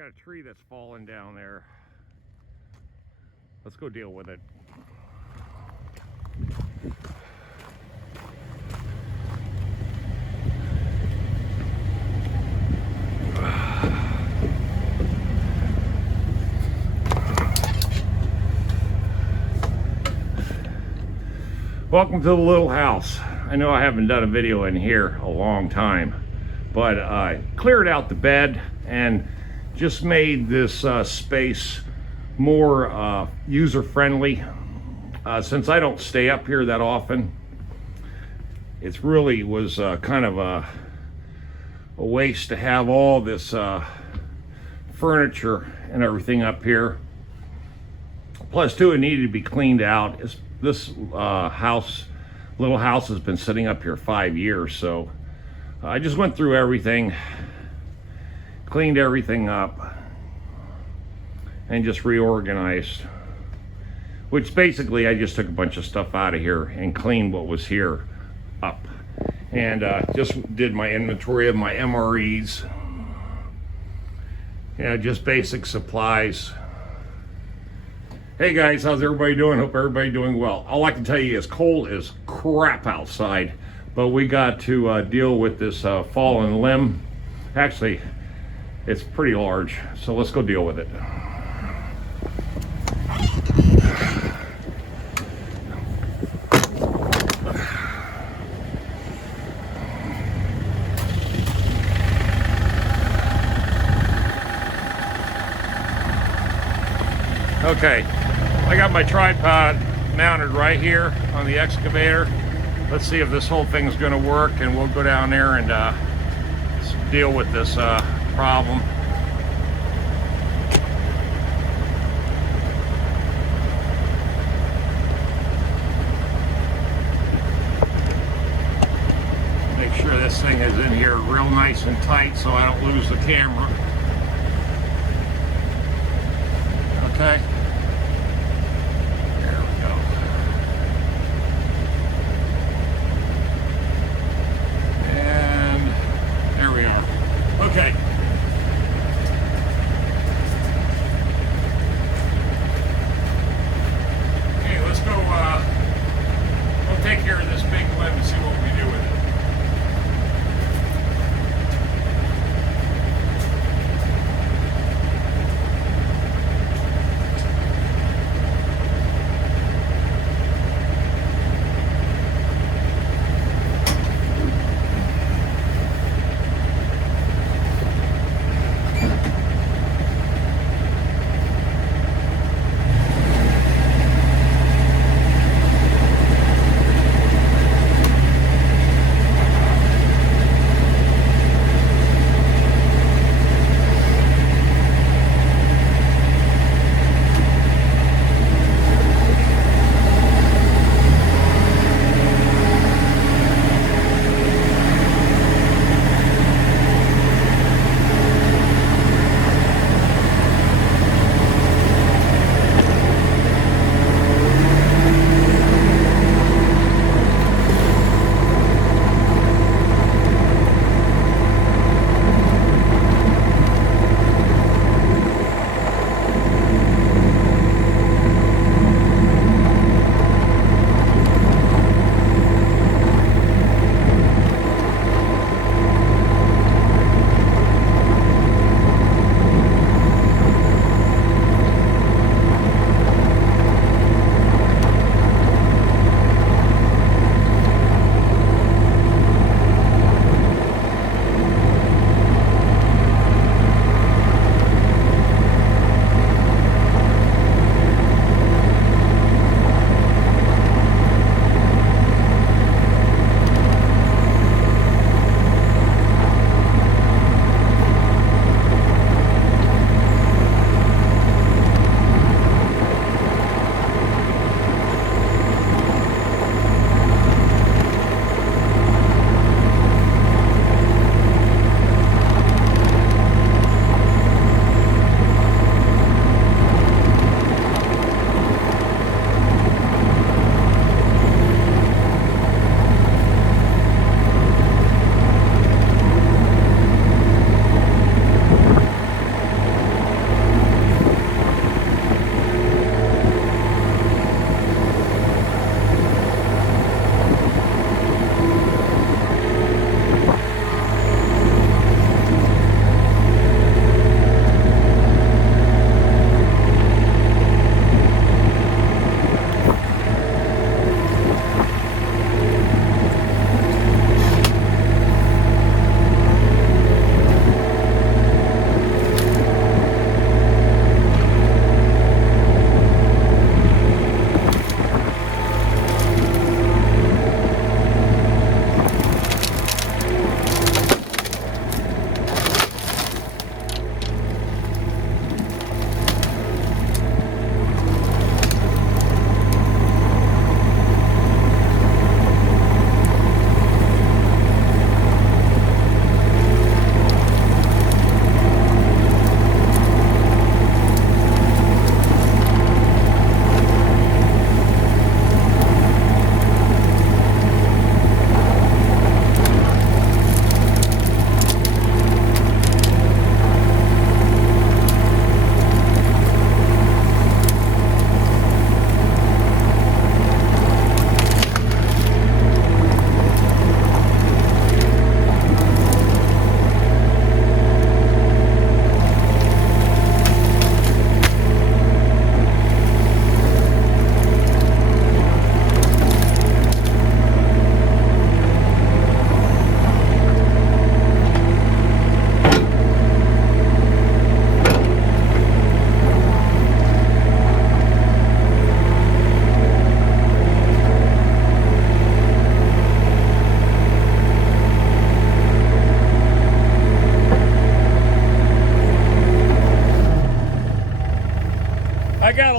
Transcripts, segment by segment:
got a tree that's fallen down there. Let's go deal with it. Welcome to the little house. I know I haven't done a video in here a long time, but I cleared out the bed and just made this space more user-friendly. Since I don't stay up here that often, it really was kind of a waste to have all this furniture and everything up here. Plus, too, it needed to be cleaned out. This little house has been sitting up here 5 years, so I just went through everything, cleaned everything up, and just reorganized. Which basically, I just took a bunch of stuff out of here and cleaned what was here up, and just did my inventory of my MREs. Just basic supplies. Hey guys, how's everybody doing? Hope everybody's doing well. All I can tell you is cold as crap outside, but we got to deal with this fallen limb. Actually, it's pretty large, so let's go deal with it. Okay. I got my tripod mounted right here on the excavator. Let's see if this whole thing's going to work, and we'll go down there and deal with this problem. Make sure this thing is in here real nice and tight so I don't lose the camera. Okay. Okay. Okay, let's go, we'll take care of this big limb and see what we do with it.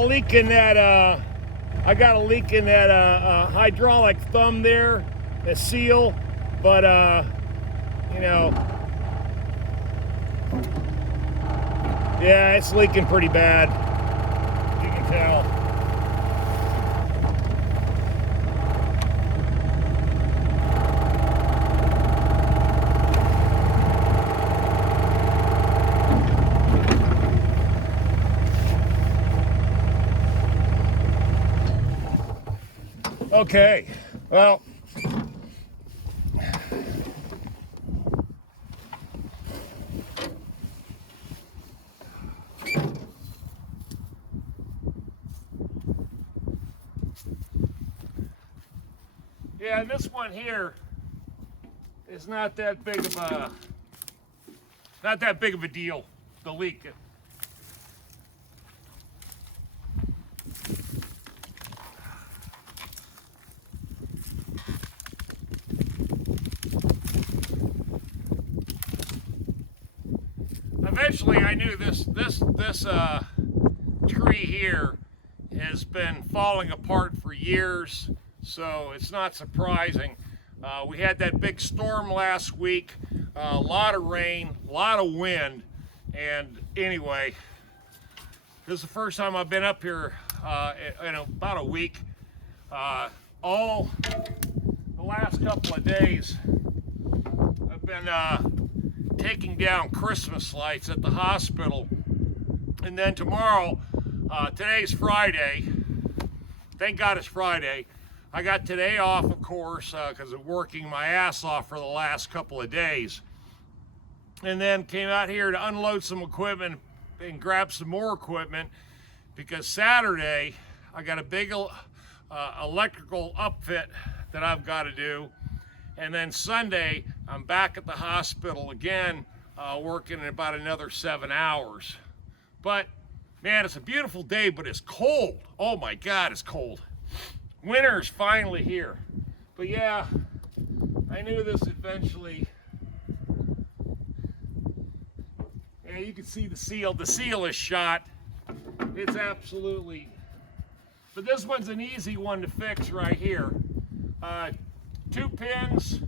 a leak in that hydraulic thumb there, the seal, but you know, yeah, it's leaking pretty bad. You can tell. Okay, well, yeah, this one here is not that big of a deal, the leak. Eventually, I knew this tree here has been falling apart for years, so it's not surprising. We had that big storm last week, a lot of rain, a lot of wind, and anyway, this is the first time I've been up here in about a week. All the last couple of days, I've been taking down Christmas lights at the hospital, and then tomorrow, today's Friday, thank God it's Friday. I got today off, of course, because of working my ass off for the last couple of days, and then came out here to unload some equipment and grab some more equipment, because Saturday I got a big electrical upfit that I've got to do. And then Sunday, I'm back at the hospital again, working in about another 7 hours. But, man, it's a beautiful day, but it's cold. Oh, my God, it's cold. Winter's finally here. But, yeah, I knew this eventually. Yeah, you can see the seal. The seal is shot. It's absolutely... But this one's an easy one to fix right here. 2 pins,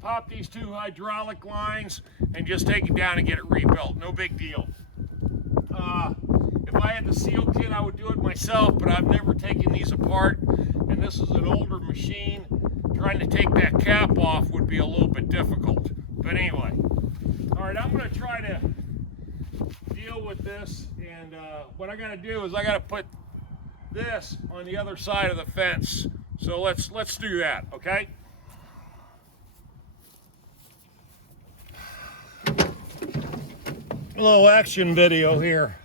pop these 2 hydraulic lines, and just take it down and get it rebuilt. No big deal. If I had the seal kit, I would do it myself, but I've never taken these apart, and this is an older machine. Trying to take that cap off would be a little bit difficult. But anyway, all right, I'm going to try to deal with this, and what I got to do is I got to put this on the other side of the fence. So let's do that, okay? A little action video here.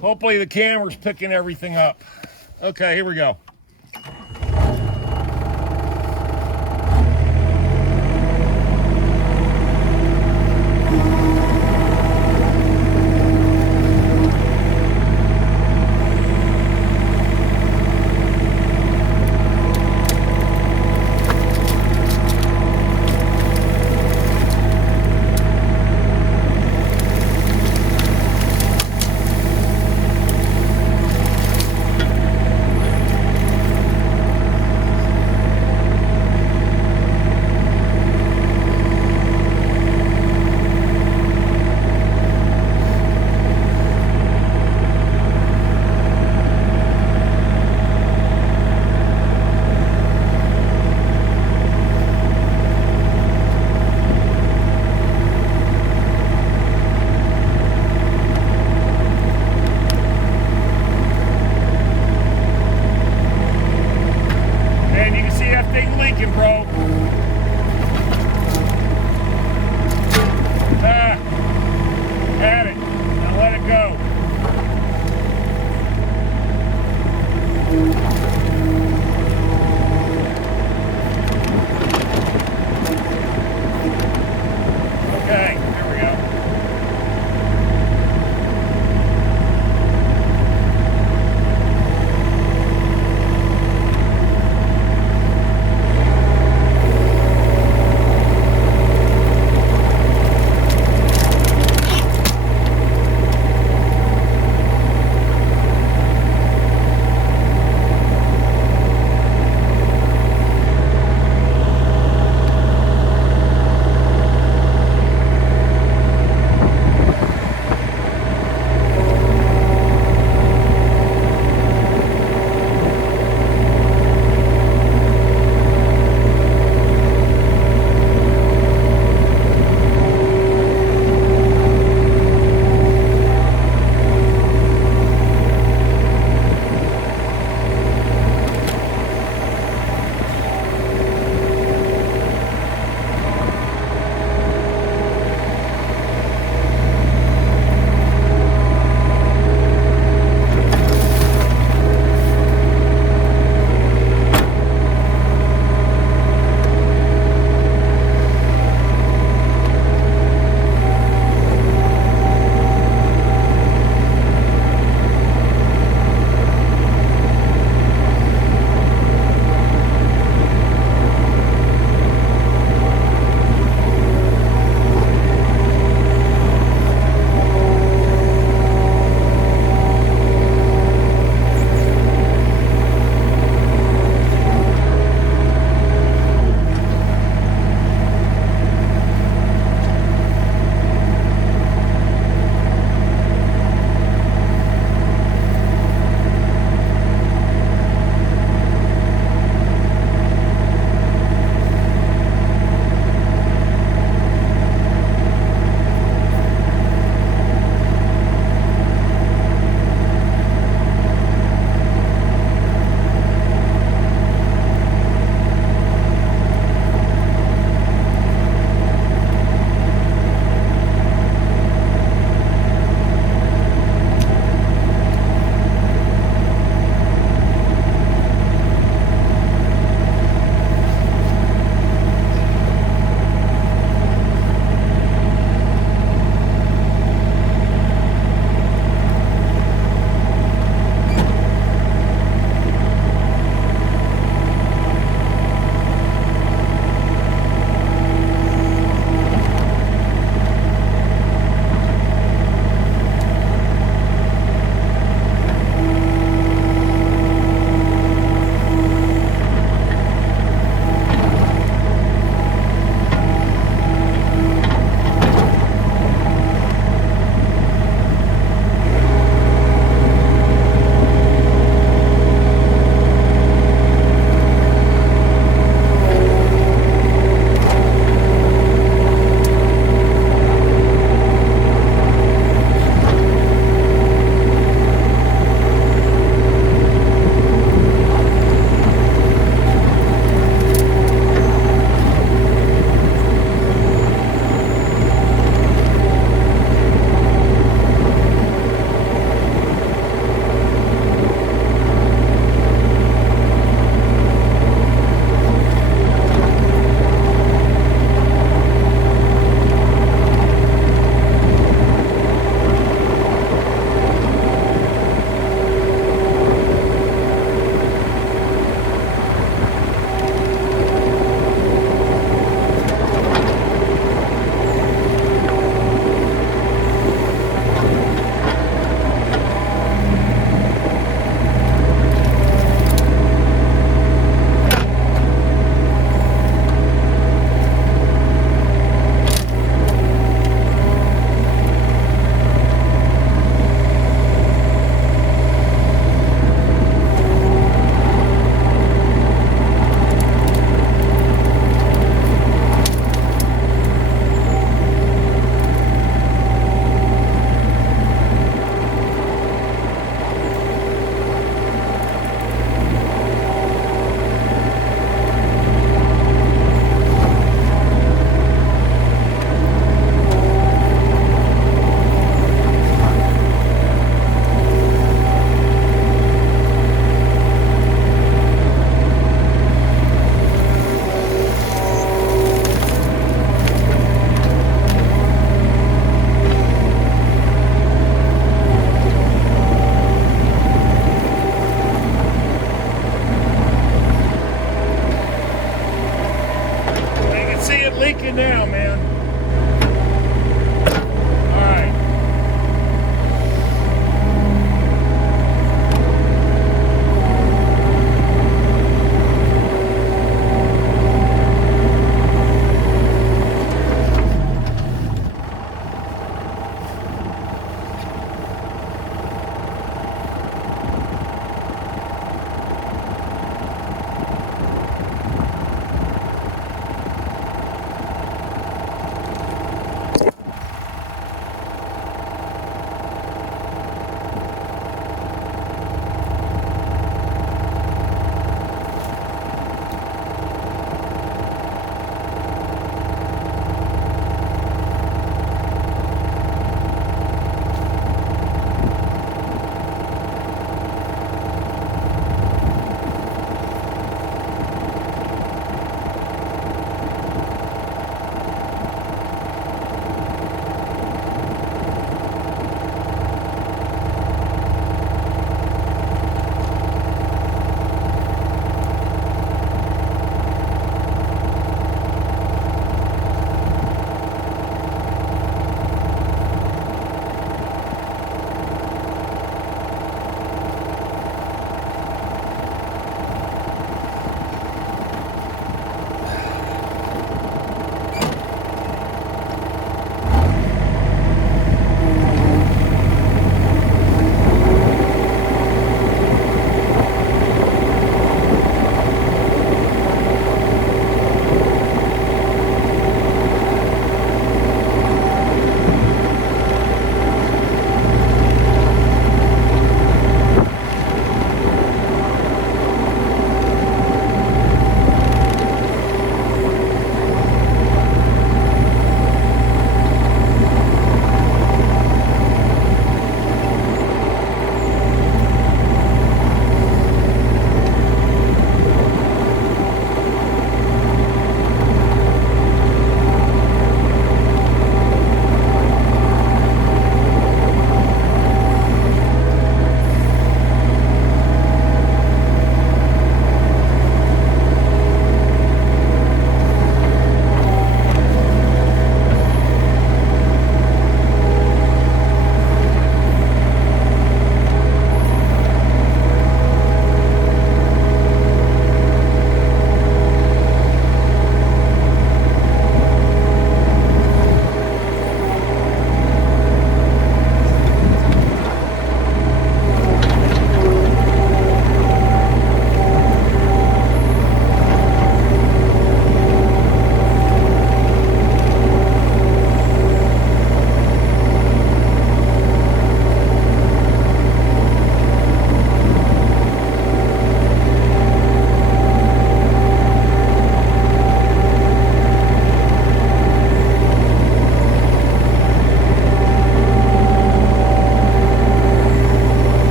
Hopefully the camera's picking everything up. Okay, here we go.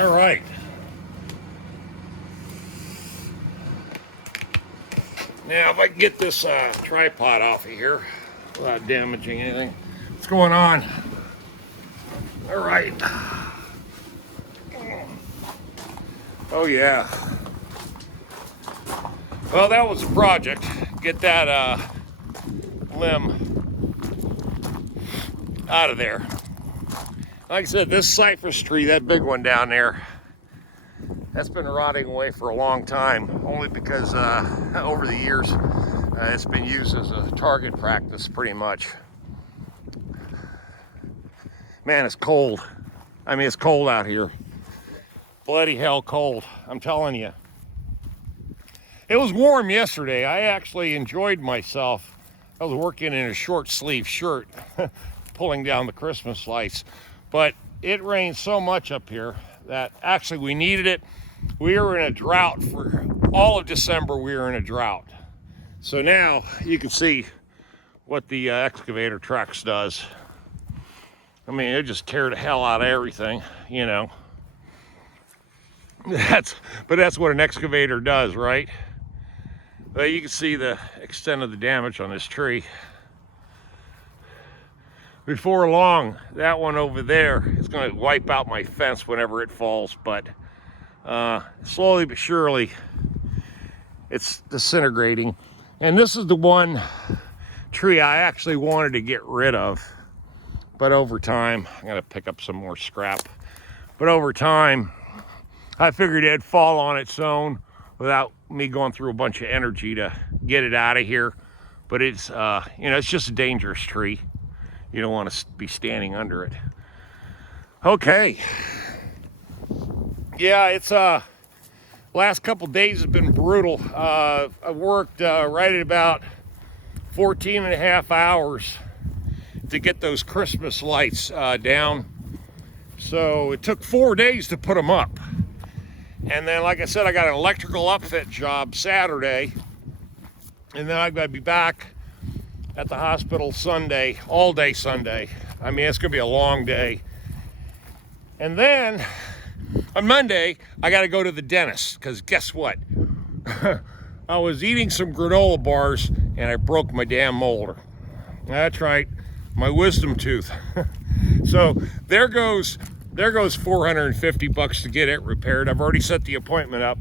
All right. Now, if I can get this tripod off of here without damaging anything. What's going on? All right. Oh, yeah. Well, that was a project. Get that limb out of there. Like I said, this cypress tree, that big one down there, that's been rotting away for a long time, only because over the years it's been used as a target practice pretty much. Man, it's cold. I mean, it's cold out here. Bloody hell cold, I'm telling you. It was warm yesterday. I actually enjoyed myself. I was working in a short sleeve shirt, pulling down the Christmas lights. But it rained so much up here that actually we needed it. We were in a drought for all of December. We were in a drought. So now you can see what the excavator trucks does. I mean, it just tear the hell out of everything, you know. But that's what an excavator does, right? Well, you can see the extent of the damage on this tree. Before long, that one over there is going to wipe out my fence whenever it falls, but slowly but surely it's disintegrating. And this is the one tree I actually wanted to get rid of, but over time, I'm going to pick up some more scrap, but over time I figured it'd fall on its own without me going through a bunch of energy to get it out of here. But it's you know, it's just a dangerous tree. You don't want to be standing under it. Okay. Yeah, it's last couple days have been brutal. I worked right at about 14 and a half hours to get those Christmas lights down. So it took 4 days to put them up. And then, like I said, I got an electrical upfit job Saturday. And then I've got to be back at the hospital Sunday, all day Sunday. I mean, it's going to be a long day. And then on Monday, I got to go to the dentist, because guess what? I was eating some granola bars and I broke my damn molar. That's right, my wisdom tooth. So there goes 450 bucks to get it repaired. I've already set the appointment up.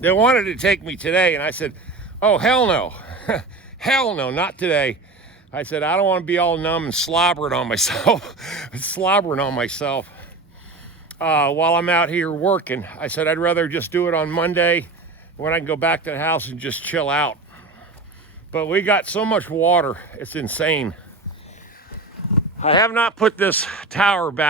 They wanted to take me today, and I said, oh, hell no. Hell no, not today. I said, I don't want to be all numb and slobbering on myself. While I'm out here working. I said, I'd rather just do it on Monday when I can go back to the house and just chill out. But we got so much water, it's insane. I have not put this tower back